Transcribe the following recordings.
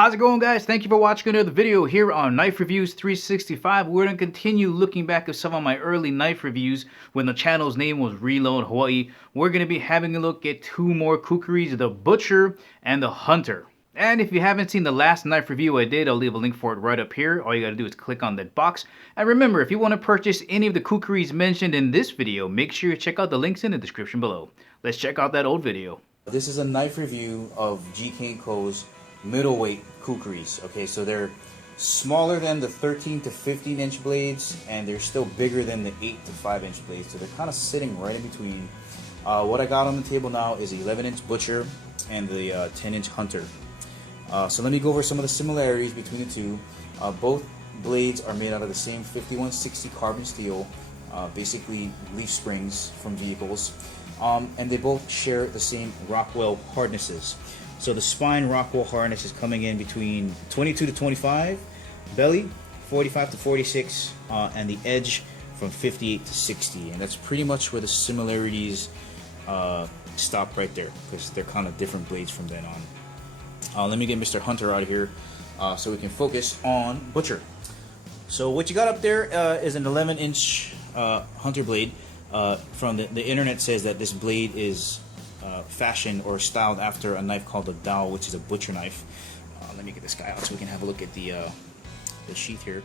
How's it going, guys? Thank you for watching another video here on Knife Reviews 365. We're going to continue looking back at some of my early knife reviews when the channel's name was Reload Hawaii. We're going to be having a look at two more kukris, the Butcher and the Hunter. And if you haven't seen the last knife review I did, I'll leave a link for it right up here. All you gotta do is click on that box. And remember, if you want to purchase any of the kukris mentioned in this video, make sure you check out the links in the description below. Let's check out that old video. This is a knife review of GK&Co's middleweight kukris. Okay, so they're smaller than the 13 to 15 inch blades, and they're still bigger than the 8 to 5 inch blades. So they're kind of sitting right in between. What I got on the table now is the 11 inch Butcher and the 10 inch Hunter. So let me go over some of the similarities between the two. Both blades are made out of the same 5160 carbon steel, basically leaf springs from vehicles, and they both share the same Rockwell hardnesses. So the spine Rockwell harness is coming in between 22 to 25, belly 45 to 46, and the edge from 58 to 60, and that's pretty much where the similarities stop right there, because they're kind of different blades from then on. Let me get Mr. Hunter out of here so we can focus on Butcher. So what you got up there is an 11 inch Hunter blade. From the internet says that this blade is fashioned or styled after a knife called a dowel, which is a butcher knife. Let me get this guy out so we can have a look at the sheath here.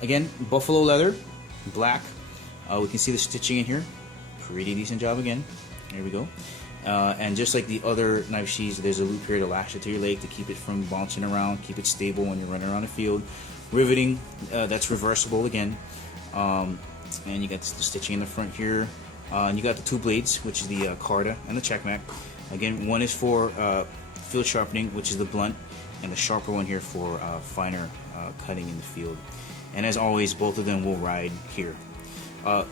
Again, buffalo leather, black. We can see the stitching in here. Pretty decent job again. There we go. And just like the other knife sheaths, there's a loop here to lash it to your leg to keep it from bouncing around, keep it stable when you're running around the field. Riveting, that's reversible again. And you got the stitching in the front here. And you got the two blades, which is the Carta and the Checkmate. Again, one is for field sharpening, which is the blunt, and the sharper one here for finer cutting in the field. And as always, both of them will ride here.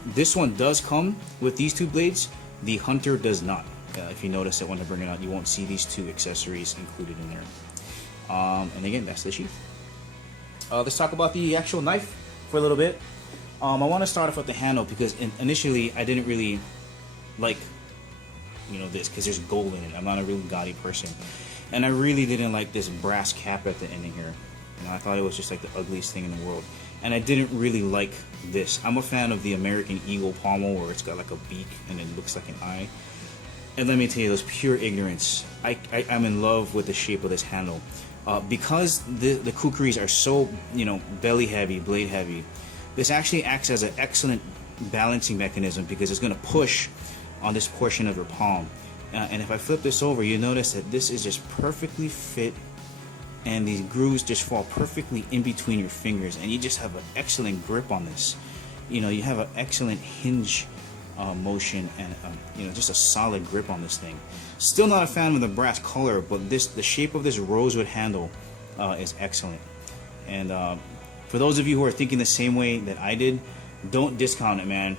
This one does come with these two blades. The Hunter does not. If you notice that when I bring it out, you won't see these two accessories included in there. And again, that's the sheath. Let's talk about the actual knife for a little bit. I want to start off with the handle, because initially I didn't really like, this, because there's gold in it. I'm not a really gaudy person, and I really didn't like this brass cap at the ending here. I thought it was just like the ugliest thing in the world, and I didn't really like this. I'm a fan of the American Eagle pommel, where it's got like a beak and it looks like an eye. And let me tell you, this pure ignorance. I'm in love with the shape of this handle, because the kukris are so belly heavy, blade heavy. This actually acts as an excellent balancing mechanism, because it's going to push on this portion of your palm. And if I flip this over, you notice that this is just perfectly fit, and these grooves just fall perfectly in between your fingers, and you just have an excellent grip on this. You have an excellent hinge motion, and just a solid grip on this thing. Still not a fan of the brass color, but the shape of this rosewood handle is excellent. And for those of you who are thinking the same way that I did, don't discount it, man.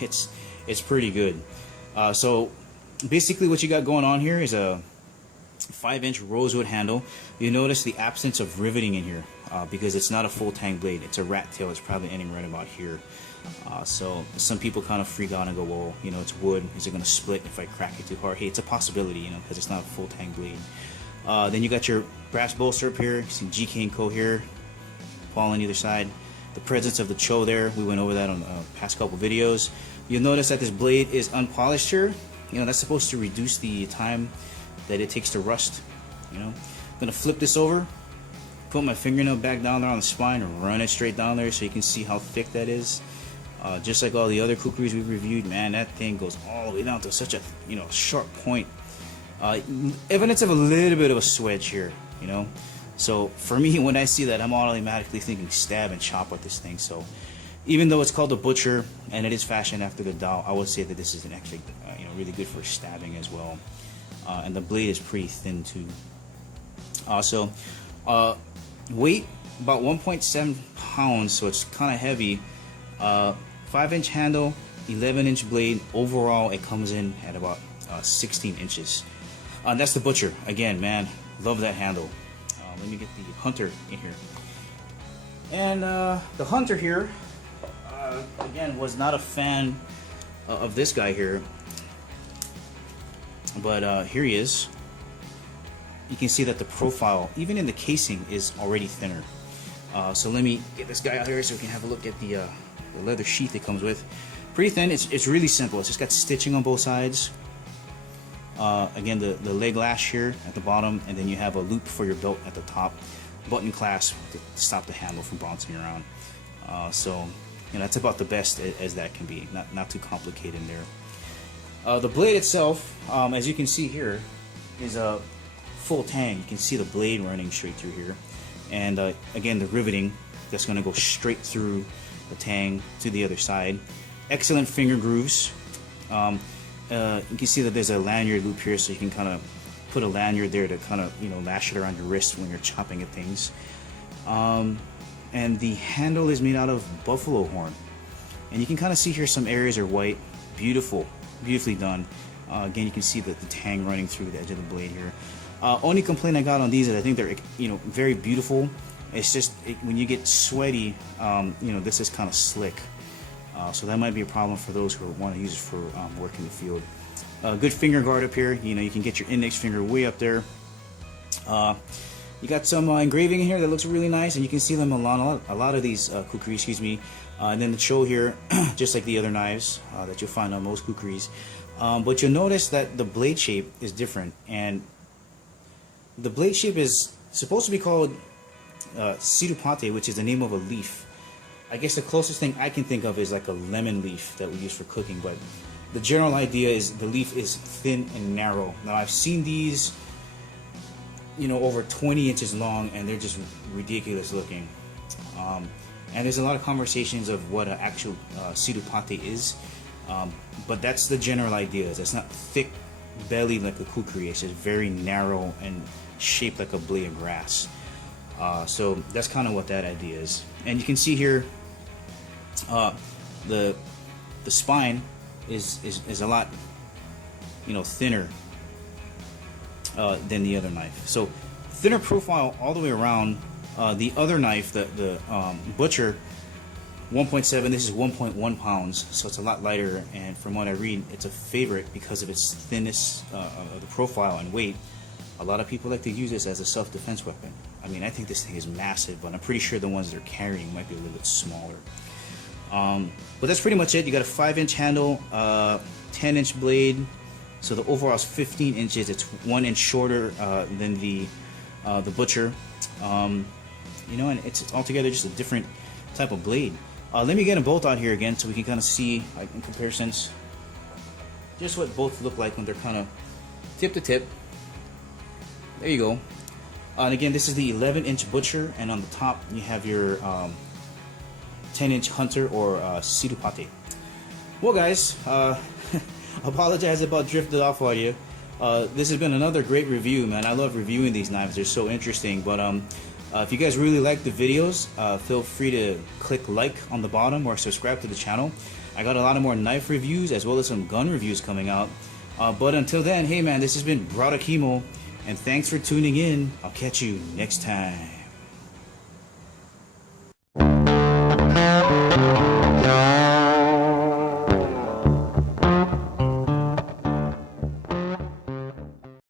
It's pretty good. So basically what you got going on here is a 5-inch rosewood handle. You notice the absence of riveting in here, because it's not a full tang blade. It's a rat tail. It's probably ending right about here. So some people kind of freak out and go, well, it's wood. Is it going to split if I crack it too hard? Hey, it's a possibility, because it's not a full tang blade. Then you got your brass bolster up here. You see GK&Co here. Paul on either side. The presence of the Cho there, we went over that on the past couple videos. You'll notice that this blade is unpolished here. That's supposed to reduce the time that it takes to rust. I'm gonna flip this over, put my fingernail back down there on the spine, and run it straight down there so you can see how thick that is. Just like all the other kukris we've reviewed, man, that thing goes all the way down to such a sharp point. Evidence of a little bit of a swedge here, So for me, when I see that, I'm automatically thinking stab and chop with this thing. So even though it's called the Butcher and it is fashioned after the dowel, I would say that this is an actually really good for stabbing as well. And the blade is pretty thin too. Also, weight about 1.7 pounds, so it's kind of heavy. 5-inch handle, 11-inch blade. Overall, it comes in at about 16 inches. That's the Butcher. Again, man, love that handle. Let me get the Hunter in here. And the Hunter here, again, was not a fan of this guy here. But here he is. you can see that the profile, even in the casing, is already thinner. So let me get this guy out here so we can have a look at the leather sheath it comes with. Pretty thin. It's really simple. It's just got stitching on both sides. Again, the leg lash here at the bottom, and then you have a loop for your belt at the top. Button clasp to stop the handle from bouncing around. So you know, that's about the best as that can be. Not too complicated in there. The blade itself, as you can see here, is a full tang. You can see the blade running straight through here, and again, the riveting that's going to go straight through the tang to the other side. Excellent finger grooves. You can see that there's a lanyard loop here, so you can kind of put a lanyard there to kind of, you know, lash it around your wrist when you're chopping at things. And the handle is made out of buffalo horn, and you can kind of see here some areas are white. Beautifully done. Again, you can see the tang running through the edge of the blade here. Only complaint I got on these is I think they're, you know, very beautiful. It's just when you get sweaty, you know, this is kind of slick. So that might be a problem for those who want to use it for work in the field. Good finger guard up here. You know, you can get your index finger way up there. You got some engraving in here that looks really nice, and you can see them a lot of these kukri, excuse me. And then the cho here, just like the other knives that you'll find on most kukris. But you'll notice that the blade shape is different, and the blade shape is supposed to be called sirupate, which is the name of a leaf. I guess the closest thing I can think of is like a lemon leaf that we use for cooking, but the general idea is the leaf is thin and narrow. Now I've seen these, you know, over 20 inches long, and they're just ridiculous looking. And there's a lot of conversations of what an actual sirupate is, but that's the general idea. It's not thick belly like a kukri. It's just very narrow and shaped like a blade of grass. So that's kind of what that idea is. And you can see here the spine is a lot, you know, thinner than the other knife. So thinner profile all the way around. The other knife, the Butcher 1.7, this is 1.1 pounds, so it's a lot lighter, and from what I read, it's a favorite because of its thinness of the profile and weight. A lot of people like to use this as a self-defense weapon. I mean, I think this thing is massive, but I'm pretty sure the ones they're carrying might be a little bit smaller. But that's pretty much it. You got a 5-inch handle, 10-inch blade, so the overall is 15 inches. It's 1 inch shorter than the Butcher. You know, and it's altogether just a different type of blade. Let me get them both out here again so we can kind of see, like, in comparisons, just what both look like when they're kind of tip to tip. There you go. And again, this is the 11-inch Butcher, and on the top you have your 10-inch Hunter or sirupate. Well, guys, apologize about drifted off on you. This has been another great review, man. I love reviewing these knives. They're so interesting. But if you guys really like the videos, feel free to click like on the bottom or subscribe to the channel. I got a lot of more knife reviews as well as some gun reviews coming out. But until then, hey man, this has been Brother Kimo, and thanks for tuning in. I'll catch you next time.